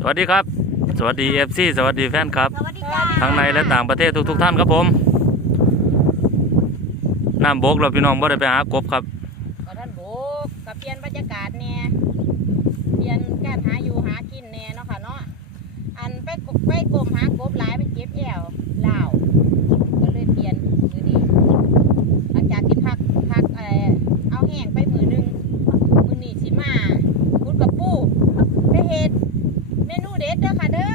สวัสดีครับ สวัสดีเอฟซีสวัสดีแฟนครับ สวัสดีจ้าทั้งในและต่างประเทศทุก ๆ ท่านครับผมน้ำบกเราพี่น้องบ่ได้ไปหากบครับก็ท่านโบกกับเปลี่ยนบรรยากาศแน่เปลี่ยนการหาอยู่หากินแน่เนาะค่ะเนาะ อันไปกบไปกลมหากบหลายมันเจ็บแอวลาวก็เลยเปลี่ยนมือนี้หลังจากที่พักพักเอ่อเอาแห้งไปมือหนึงมือนี้สิมาพุดกับปูไปเฮ็ดเมนูเด็ดเด้อค่ะเด้อ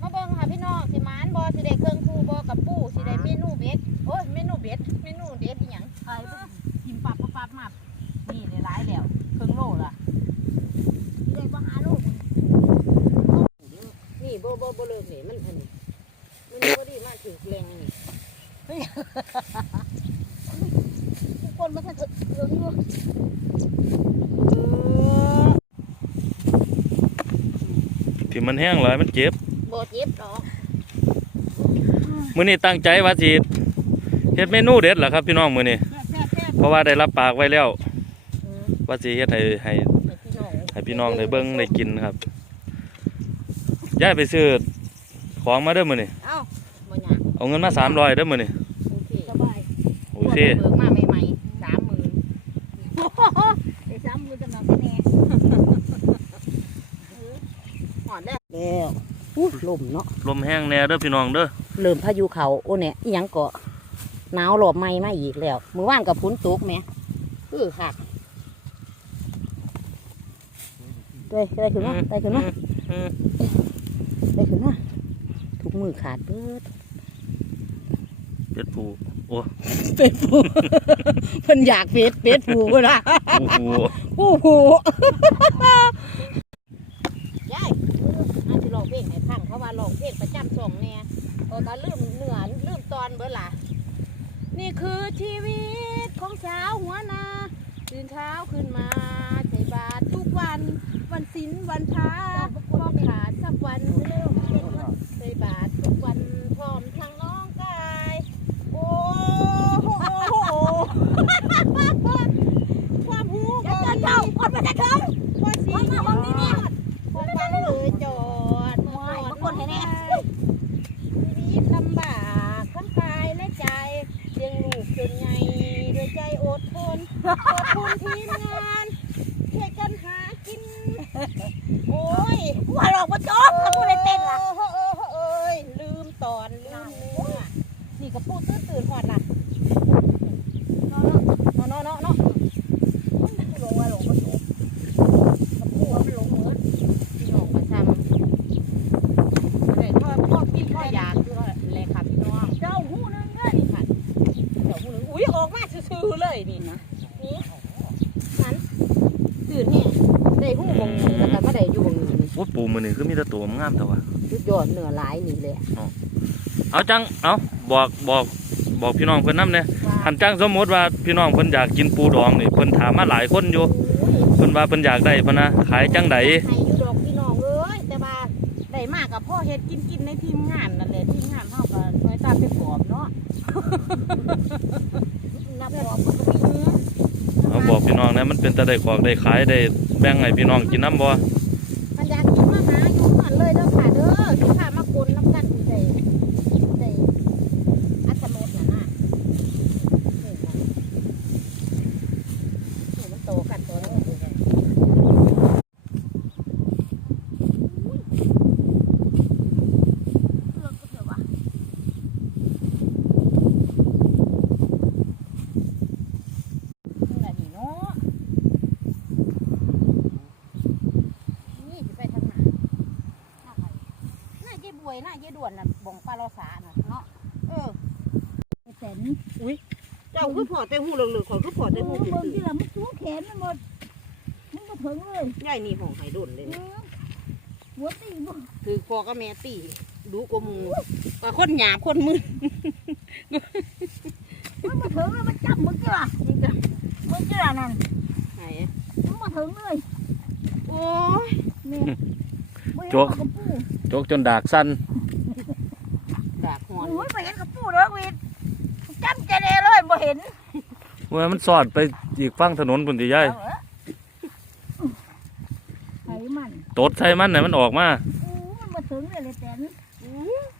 มาเบิ่งค่ะพี่น้องสิหมานบอสิได้เครื่องคูบอกับปูสิได้เมนูเบ็ดโอ้ยเมนูเบ็ดเมนูเด็ดอีหยัง ไอ้กินปับปับปับมานี่ในร้ายแล้วครึ่งโลละ เลยบ่หาลูกนี่บ่บ่บ่เลิกนี่มันอันนี้มันบ่ดีมากถึงแรงนี่ทุกคนมาทันเรื่องนี้บ่ ที่มันแห้งหลายมันเจ็บบ่เจ็บดอกมื้อนี้ตั้งใจว่าสิเฮ็ดเมนูเด็ดเหรอครับพี่น้องมื้อนี้แซ่บแซ่บแซ่บเพราะว่าได้รับปากไว้แล้วอืมว่าสิเฮ็ดให้ให้ให้พี่น้องให้พี่น้องได้เบิ่งได้กินครับย้ายไปซื้อของมาเด้อมื้อนี้เอ้าบ่ยากเอาเงินมา300เด้อมื้อนี้โอเคสบายโอเคเบิกมาใหม่ๆ30,000 ไอ้ซ้ำมือจะนอนแน่ หอดเด้อ แล้วอู้ลมเนาะลมแห้งแน่เด้อพี่น้องเด้อเริ่มพายุเขาโอ้เนี่ยอิหยังเกาะหนาวหลบไม่มาอีกแล้วมื้อวานกับพุ้นตกแหม่คือคักได้ได้ขึ้นมาได้ขึ้นมาอืมได้ขึ้นมาทุกมือขาดเบิดเป็ดผูโอ้เป็ดผูเพิ่นอยากเป็ดเป็ดผูเพิ่นว่าโอ้โหผู้ผูยายอาจจะลองเพลงให้ฟังเขาว่าลองเพลงประจำช่องแน่เออก็ลืมเนื้อลืมตอนเบิดล่ะ นี่คือ ชีวิตของสาวหัวนาตื่นเช้าขึ้นมาใส่บาตรทุกวัน วันศิลวันพระพอขาดสักวันใส่บาตรทุกวันพร้อมทั้งน้องกาย โอ้โหความหูก็มี เจ้าคนมาจะถึง ว่าสี มามาวันนี้เนี่ย ความฟังเลยจอดเมื่อ ว้าย ก่อน บางคนให้แน่ ชีวิตลำบากทั้งกายและใจเลี้ยงลูกจนใหญ่ด้วยใจอดทน ขอบคุณทีมงานช่วยกันหากิน โอ้ย หัวหลอกมาจบแล้วพูดได้เต้นล่ะ โอ้โหโอ้โหโอ้ยลืมตอนลืมเนื้อนี่กระปูตื้นตื่นหอดล่ะเนาะเนาะเนาะเนาะเนาะ ลงว่าหลงมาจบ กระปูมันหลงเหมือนพี่น้องมาทำอะไรพ่อพ่อกินพ่ออยากอยู่เลยค่ะพี่น้อง เจ้าหูนึงเงิน นี่ค่ะเดี๋ยวพูดอุ้ยออกมาซื่อๆเลยนี่นะนี่นั้นตื่นแห้งได้หูมองนี้แล้วก็มาได้อยู่มองนี้นี่ โอ้ปู มื้อนี้คือมีแต่ตัวงามแต่ว่าสุดยอดเนื้อหลายนี่เลยเอาจังเอาบอกบอกบอกพี่น้องเพิ่นนำเนี่ยว่าคันจังสมมติว่าพี่น้องเพิ่นอยากกินปูดองนี่เพิ่นถามมาหลายคนอยู่อุ้ยเพิ่นว่าเพิ่นอยากได้พะนะขายจังไดให้อยู่ดอกพี่น้องเอ้ยแต่ว่าได้มากกับพ่อเฮ็ดกินกินในทีมงานนั่นแหละทีมงานเฮาก็หน่วยตามเป็นปอบเนาะนับรอบมันก็มีเอาบอกพี่น้องนะมันเป็นตะได้ของได้ขายได้แบ่งให้พี่น้องกินน้ำบ่ มันอยากกินมาหาอยู่นั่นเลยเด้อค่ะเด้อสิพามากลน้ำกันสิได้ได้อัตโนดน่ะนะนี่นะนี่มันโตกันตัวนี้นี่แหละนี่เนาะนี่สิไปทางไหนหน้าไผหน้าเจ๊บวยหน้าเจ๊ด่วนน่ะบ่งปลาลอสาน่ะเนาะเออ แสน เจ้าคือพอแต่ หูเหลืองๆข่อยคือพอแต่หูมึงตื่นที่ละมึงชูแขนมันหมดมึงมาถึงเลยๆยายนี่ห้องไห้ดุนเลยหัวตีมึงคือพ่อกับแม่ตีดูกว่าหมูว่าคนหยาบคนมือมึงมาถึงแล้วมันจับมึงจ้ะมึงจ้ะนั่นไหนมึงมาถึงเลยโอ้ยเนี่ยไม่เห็นกับปูจกจนดากสั้น ดากหอน โอ้ยไม่เห็นกับปูเด้อวินจำใจเลยเลยบ่เห็น ว่ามันสอดไปอีกฝั่งถนนพุ่นติยายเอาเหรอไถมามันตดใส่มันน่ะมันออกมาอู้มันมาถึงเลยเลยแตนอู้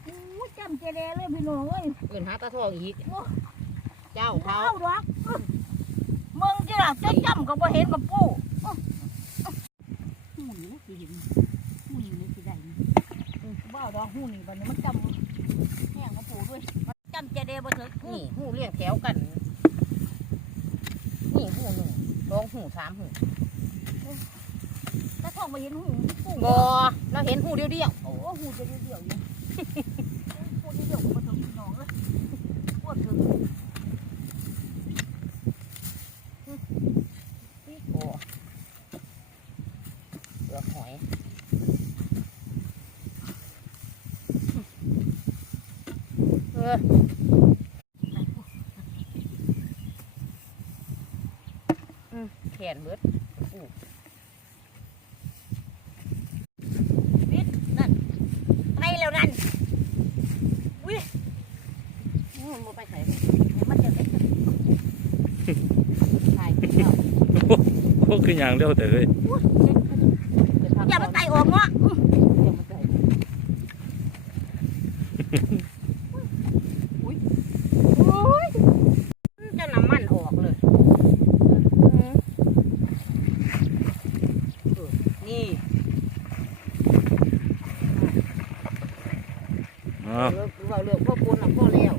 อู้จำเจเดเลยพี่น้องเอ้ยเอื่นหาตาทองอีก เจ้าเขาเอาดอกอื้อมึงจะหลับจะจำก็บ่เห็นกับปู่อื้อหูนี่สิเห็นหูนี่นี่สิได้นี่เออบ้าดอกหูนี่บัดนี้มันจำแห้งกับปู่ด้วยมันจำเจเดบ่ถึงนี่หูเลี้ยงแถวกันนี่หู ลงสองหูสามหูถ้าทองมาเห็นหูปู่บอเราเห็นหูเดียวเดียวโอ้หูจะเดียวอยู่หูเดียวเดียวปวดถึง โอ้เปลือกหอยเอออืม แขนเบิดอู้วิทย์นั่น ไปแล้วนั่นวิอืมบ่ไปไสมันจะได้ใช่เอาพวกคืออย่างเดียวแต่เอ้ยอย่ามาไต่ออกเนาะ อย่ามาใส่อุ้ยอุ้ยจะน้ำมันออกเลยอืมเออนี่ อ้าว เรื่องว่า เรื่องพ่อคุณน่ะพ่อแล้ว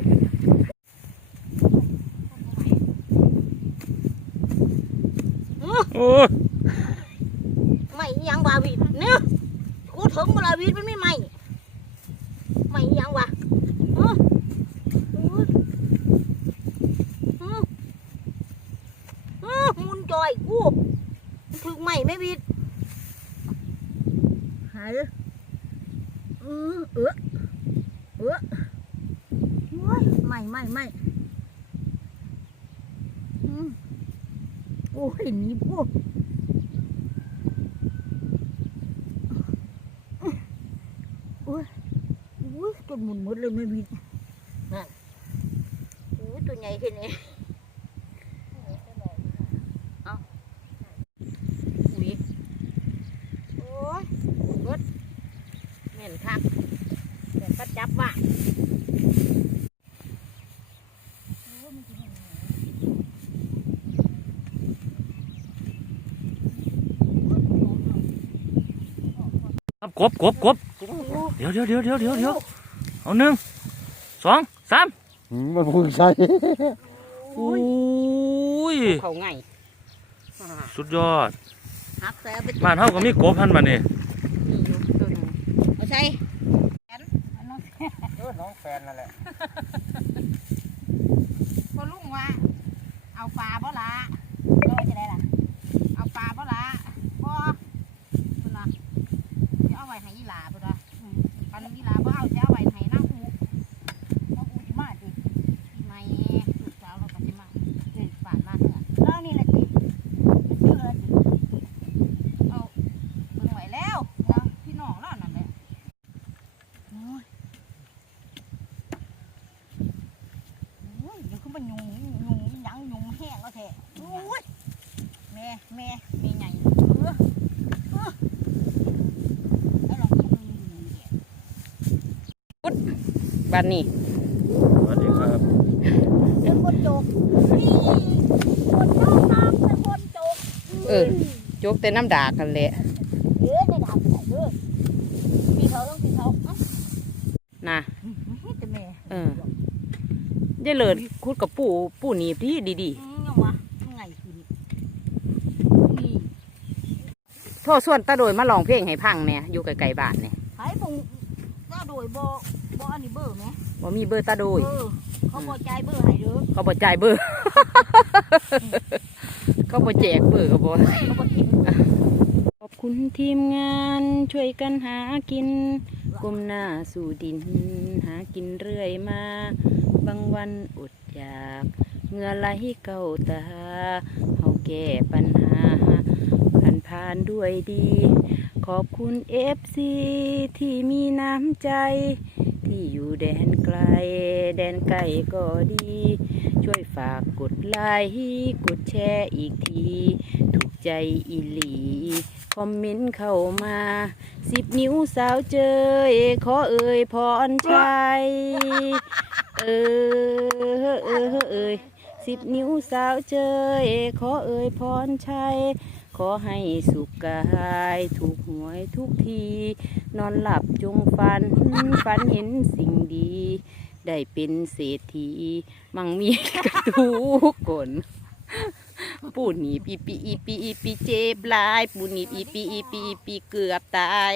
โอ้ยไม่อิหยังบาวิดเนี่ยกูถึงบาวิดมันไม่ไหม่ไม่อิหยังวะเออเออเออเออมุนจอยกูถึงไหม่ไม่วิดหายเลยเออเออเออโอ้ยไม่ไม่ไม่อืมโอ้ยหนีพวก อุ้ ยจนหมุนหมดเลยไม่มีนั่นอุ้ยตัวใหญ่แค่นี้เอาอุ้ยโอ้ยเบิดแม่นคักแต่ก็จับว่าครับกบกบกบเดี๋ยวเดี๋ยวเดี๋ยวเดี๋ยวเดี๋ยว เดี๋ยวเอาหนึ่งสองสามหืมมันพุ่งใส่โอ้ยเขาไงอ่าสุดยอดหักแซ่ไปบ้านเฮาก็มีกบพันธุ์บัดนี้นี่อยู่ตัวหนึงเอาใส่เออน้องแฟนนั่นแหละพอลุงว่า เอาปลาบ่ละก็จะได้ล่ะ เอาปลาบ่ละบ่พุ่นน่ะสิเอาไว้ให้อีหลาพุ่นน่ะอืมปันอีหลาบ่เอาสิเอาไว้ให้นางอู ต้องอูจิมาดิ ไม่ลูกสาวเราก็สิมาเดินผ่านมาเถอะ แล้วนี่แหละจิชื่ออะไรจิ เอาเบิ่งไว้แล้วเอาพี่น้องเรานั่นแหละ โอ้ยโอ้ยเดี๋ยวขึ้นมายุงยุงยังยุงแห้งแล้วแท้โอ้ย แม่แม่มีใหญ่เออเออแล้วลองกินดูยุงเนี่ยบ้านนี้สวัสดีครับเป็นคนโจกนี่คนโจกน้ำเป็นคนโจกเออโจกแต่น้ำดากันแหละเด้อได้ดับใส่เด้อพี่เขาต้องพี่เขาเอ้านะแต่แม่เออยายเลิศคุดกับปู่ปู่หนีบดีดีดี อืมยังวะไงคือนี่นี่ โทษส่วนตาโดยมาลองเพลงให้พังเนี่ยอยู่ไกลๆบ้านเนี่ยหายบงก็โดยบ่บ่อันนี้เบอร์ไหมว่ามีเบอร์ตาโดยเออเขาบ่จ่ายเบอร์ให้เด้อเขาบอกจ่ายเบอร์ เขาบอกแจกเบอร์เขาบอกเขาบ่ทิ้งขอบคุณทีมงานช่วยกันหากินก้มหน้าสู่ดิน หากินเรื่อยมา บางวันอดอยากเหงื่อไหลเก่าตาเฮาแก้ปัญหาผ่าน ผ่านด้วยดี ขอบคุณเอฟซีที่มีน้ำใจ ที่อยู่แดนไกล แดนไกลก็ดี ช่วยฝากกดไลค์กดแชร์อีกที ถูกใจอีหลี คอมเมนต์เข้ามาสิบนิ้วสาวเจยขอเอ่ยพรชัยเออเออเอ่ยสิบนิ้วสาวเจยขอเอ่ยพรชัย อให้สุขกาย ถูกหวยทุกที นอนหลับจงฝัน ฝันเห็นสิ่งดี ได้เป็นเศรษฐี มั่งมีกับทุกคนปูหนีบอีปีอีปีอีปีเจ็บหลายปูหนีบอีปีอีปีอีปีเกือบตาย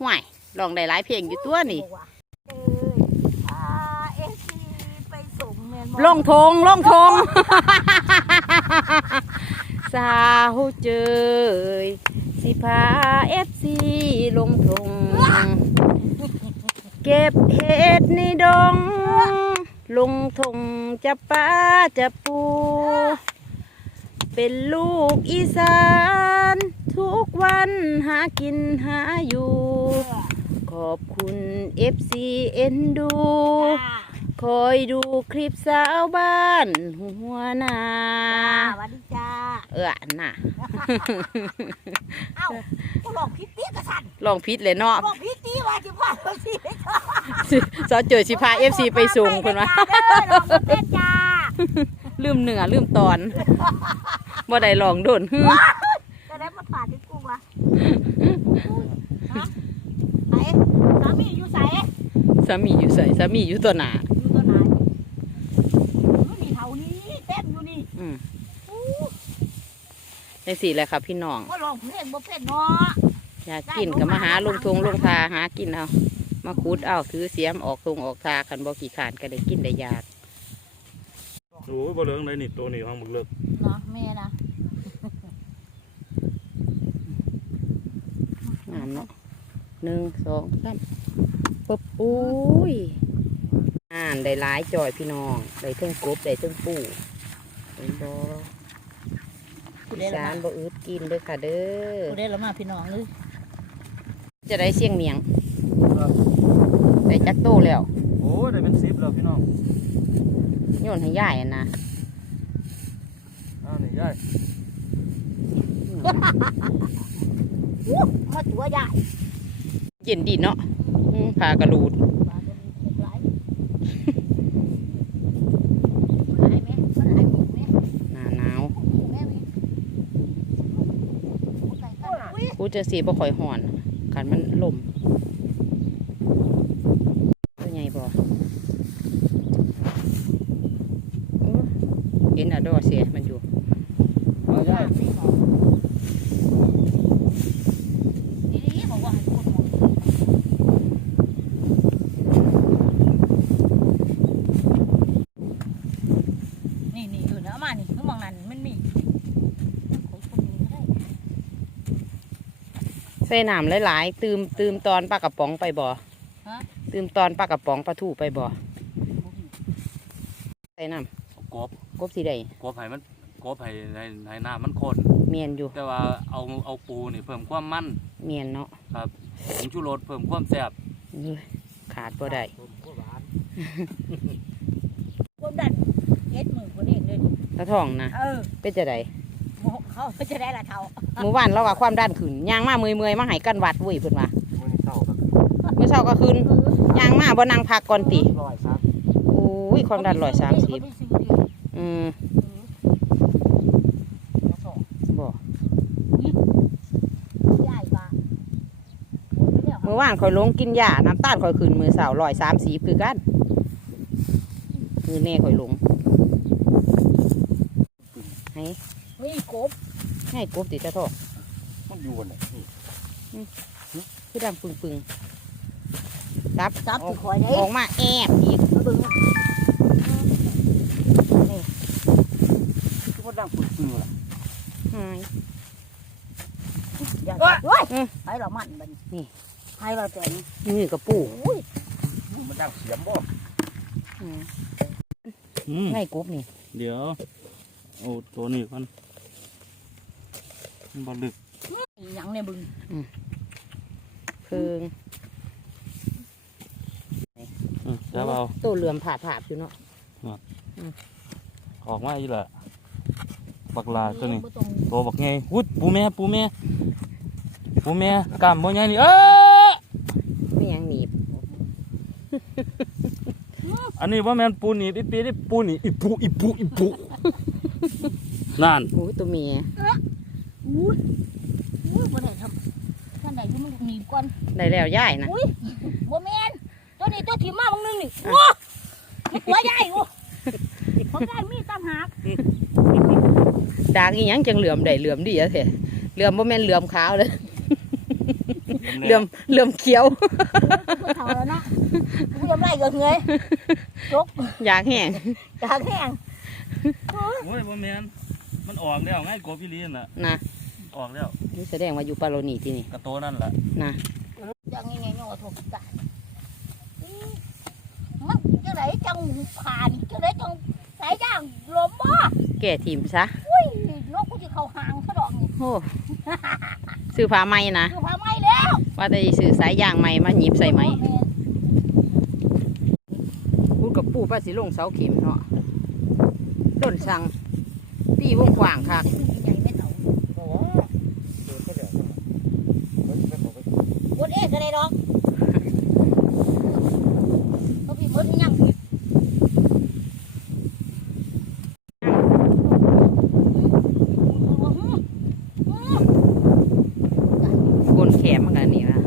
ห่วยลองได้หลายเพลงอยู่ตัวนี่บอกว่าเอ้ยพาเอซีไปส่งแมนบ่ลงทงลงทง สาวเจยสิพาเอฟซีลงทงเก็บเห็ดในดง ลงทงจะป้าจะปู เป็นลูกอีสาน ทุกวันหากินหาอยู่ ขอบคุณเอฟซีเอ็นดู คอยดูคลิปสาวบ้าน หัวหน้าสวัสดีจ้าเอออันน่ะเอ้ากูลองพิษตีกระสันลองพิษเลยเนาะลองพิษตีว่าจิพาเอซีไปจ้าสาวเจอสิพาเอฟซีไปส่งคนวะเด้อลองประเภทจ้าลืมเหนือลืมตอนบ่ได้ลองโดนฮึจะได้มาผ่านที่กูวะฮะไหนสามีอยู่ใส่สามีอยู่ใส่สามีอยู่ตัวหนา อยู่ตัวไหนอยู่นี่เท่านี้เต้นอยู่นี่ อืม ในสี่แหละครับพี่น้องก็ลองเพลงบ่เพลงเนาะอยากกินก็มาหาลงทงลงทาหากินเอามาขุดเอาถือเสียมออกทงออกทาคันบ่กี่ขานก็ได้กินได้ยากโอ้ยบ่เหลืองเลยนี่ตัวนี้ห้องบึกเลิกเนาะแม่นะงามเนาะหนึ่งสองสามปุ๊บอุ้ยอ่านได้หลายจอยพี่น้องได้เทิงกบได้เทิงปูเป็นบ่กู อีได้ละสานมาบ่อึดกินเด้อค่ะเด้อกูได้ละมาพี่น้องเลยจะได้เสียงเมียงได้จักโตแล้วโอ้ยได้เป็นสิบแล้วพี่น้องโยนให้ยายอะนะอ้าวนี่ยายมาตัวใหญ่เย็นดีเนาะอืมพากระลูดปลาตัวนี้ถูกหลายหลายไหมมันหลายถูกไหม หน้าหนาว ถูกไหมมีไก่กันอุ้ย กู จะสีบ่ค่อยห่อนขันมันลมตัวใหญ่บ่อู้เห็นอะดอเสียมันอยู่ เอายาย นี่บอกว่าให้พูดหมดนี่นี่อยู่นะมานี่คือมองนั่นมันมีขอคนนี้ก็ได้ ใส่น้ำหลายๆ ตืมตืมตอนปลากระป๋องไปบ่ฮะ ตืมตอนปลากระป๋องปลาทูไปบ่ใส่น้กบำกบสีใดกบให้มันกบให้ในในน้ำมันข้นเมียนอยู่แต่ว่าเอาเอาปูนี่เพิ่มความมันเมียนเนาะผงชูรสเพิ่มความแซ่บเอ้ยขาดบ่ได้คนดันเอ็ดมือคนเองเลย ตะท้องนะเออเป็นจะไดโม เขาจะได้ละเท่าเมื่อวานเราว่าความดันขึ้นย่างมาเมื่อยๆมาใหายกันวัดเว้ยเพิ่นว่ามันเศร้าครับเมื่อเช้าก็ขึ้นย่างมาบ่นั่งพักก่อนติร้อยซักโอ้ยความดันร้อยสามสิบอืมบ่ใหญ่ปะเมื่อวานข่อยลงกินยาน้ำตาลข่อยขึ้นมือเสาร้อยสามสิบคือกันมือแน่ข่อยลงให้นี่กบ ให้กบติดตะทอกมันอยู่ไหนคือดังปึงปึงๆรับจับถือคอยได้ออกมาแอบอีกมาเบิ่งคือมันดังปืนๆล่ะหายอย่าเฮ้ยอืมให้เรามันบัดนี่ให้เราแต่งมือกับปูอุ้ยมันดังเสียมบ่อืมอืมให้กบนี่ เดี๋ยวเอาตัวนี้ก่อน มันบ่ลึกอีหยังเนี่ยบึงเพิงอืมจับเอาตัวเหลื่อมผาดผาดอยู่เนาะออกมาอีกและบบักลาตัวนี้บ่ต้องตัวบักไงวุ้ดปูแม่ปูแม่ปูแม่กล้ามบ่ใหญ่นี่เอ้อไม่ยังหนีบอันนี้ว่าแม่นปูหนีบอีปีนี่ปูหนีบอีปูอีปูอีปูนั่น โอ้ตัวเมีย อุ้ยอุ้ยบ่ได้ครับท่านใดอยู่มันหนีบก่อนได้แล้วย่ายนะอุ้ยบ่แม่นตัวนี้ตัวถิ่มมาบางนึงนี่โอ้มันตัวใหญ่โอ้ของได้มีตามหากดากอีหยังจังเหลื่อมได้เหลื่อมดีอะเถอะเหลื่อมบ่แม่นเหลื่อมขาวเลยเหลื่อมเหลื่อมเขียวผู้เฒ่าแล้วเนาะกูยังไล่กับเงยจกอยากแห้งกากแห้งโอ้ยบ่แม่นมันออกแล้วไงกบอีหลีน่ะนะ ออกแล้วนี่แสดงว่าอยู่ปาโลนีที่นี่กระโตนั่นล่ะนะยังไงไงเนาะถูกกามันจังไดจังผ่านจังไดจังสายย่างลมบ่แก่ทีมซะอุ้ยนกกูจะเข้าหางซะดอกนี่โอ้ซื้อผ้าไหมนะคือพาไม่แล้ว ว่าแต่สิซื้อสายยางไหมมาหยิบใส่ไหมพูดกับปู่ป้าสิลงเสาเข็มเนาะต้นสั่งตีวงกว้างคักใหญ่ไม่เท่าเพราะว่าเจอเขาแล้วมันมันบอกว่า บนเอ๊ก็ได้ดอกเขาพี่มดยังผิด บนแข มมันกันนี่นะ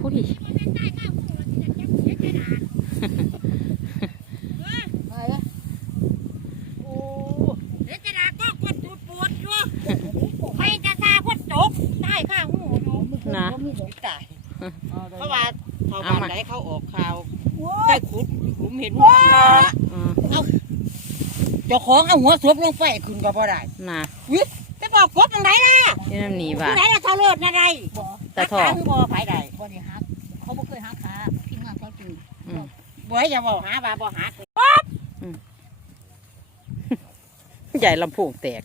ผู้ที่ อะไรโอ้เดี๋ยวจะด่าก็กดตูดปวดอยู่ใครจะซาพดจกได้ข้างหูอยู่ นะ ตายเพราะว่าชาวบ้านไหนเขาออกข่าว โอ้ ได้ ย ขุดหลุมเห็นหัว อืม เจ้าของเอาหัวสวบลงไปขึ้นก็บ่ได้นะไปบอกกบตรงไหนล่ะที่นั่นนี่ว่า ผู้ไหนล่ะชาวเลิศนะใดบ่ตาทองคือบ่ไผใดบ่ได้หักเขาบ่เคยหักขาทีมงานเขาจริงบ่ให้อย่าบอกหาว่าบ่หาใหญ่ลำโพงแตก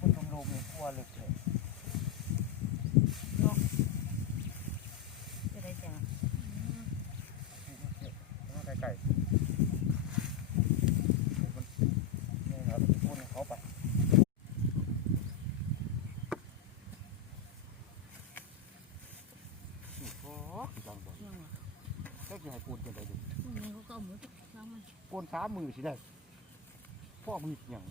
มันลงๆเนี่ยกลัวเลยเนาะ จะได้จัง มันใกล้ๆมันนี่ครับคนเขาไปโอ้จังบ่ก็จะให้ปูนกันได้ดู นี่เขาก็เอามือทำมันปูนสามมือสิได้พ่อมืออย่าง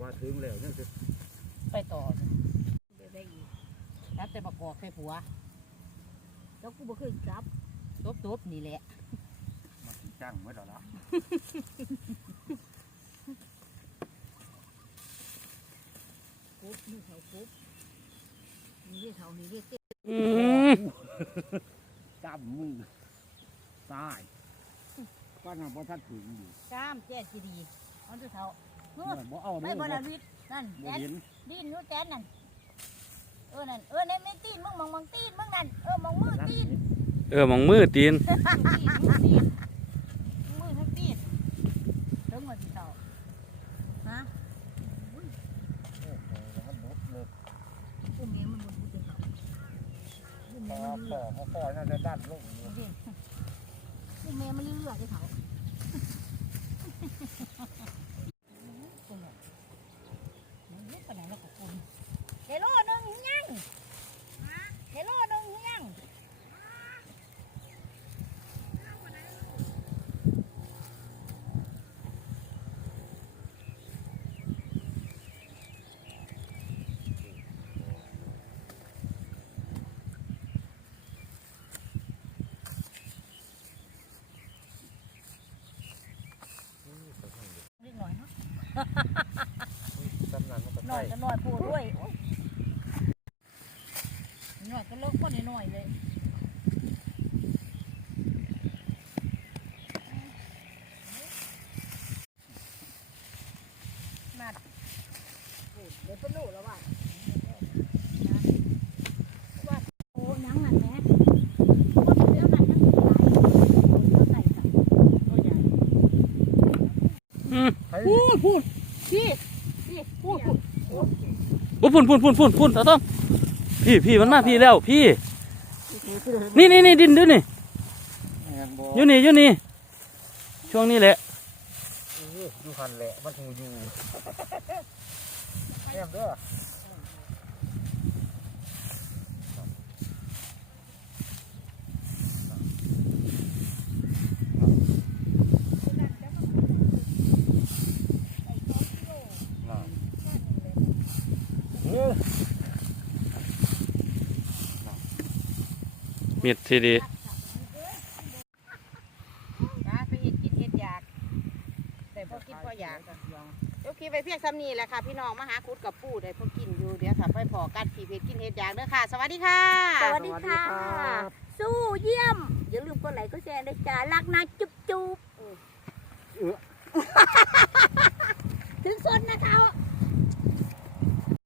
ว่าถึงแล้วนั่นคือไปต่อได้อีกรับแต่ประกอบใส่ผัว แล้วกูบ่เคยจับตบๆนี่แหละมาสิจ้างไว้แล้วล่ะกุ๊บนี่เขากุ๊บนี่เรียกเขานี่เรียกเต้ อืมกำมือตายป้าน่ะบ่ทันถึงอยู่กล้ามแจ้จีดีเอาตัวเขาเฮ้บ่เอาไม่เด้อบ่บ่ได้วิทย์นั่นแจ้เห็นดินอยู่แจ้นั่นเออนั่นเออในไม่ตีนมึงมองมองตีนมึงนั่นเออมองมือตีนเออมองมือตีน มือตีนมือทั้งตีนถึงหมดที่เขาฮะ มันลุกเลย อุ้มเมียมันบนกูจะเขา อุ้มพเมีอยมันเลืพ่อเขาพ่อน่าจะด้านลงอยู่ดูดิอุ้มเมียมันเลือดเลยเขามันลุกไปไหนแล้วกับคุณเฮโลนึงยังเฮโลนึงยัง นิดหน่อย เนาะกำนันมันก็หน่ใช่อยก็หน่อยพูดด้วยโอ๊ยหน่อยก็เลิกคนหน่อยเลยมาพูดเดี๋ยวเป็นลูกแล้วว่าว่าโอ้ยังไง อืม ไป พูดพูดพี่พี่พูดพูด โอ้ พุ่นพุ่นพุ่นพุ่นพุ่นตาต้องพี่พี่มันมาพี่แล้วพี่ นี่นี่นี่ดินด้วยนี่แม่นบ่อยู่นี่อยู่นี่ช่วงนี้แหละเอออยู่หันแหละมันหูอยู่แม่นเด้อ มิดทีดีจ้าไปเฮ็ดกินเฮ็ดอยากแต่พอกินพออยากอะเดี๋ยวคิดไปเพียงซ้ำนี้แหละค่ะ พี่น้องมาหาคุดกับปูได้พอกินอยู่เดี๋ยวค่ะไปพอกันขี่เพชรกินเฮ็ดอยากเด้อค่ะ สวัสดีค่ะ สวัสดีค่ะ สู้เยี่ยม อย่าลืมกดไลค์กดแชร์ด้วยจ้ารักนะจุ๊บจุ๊บ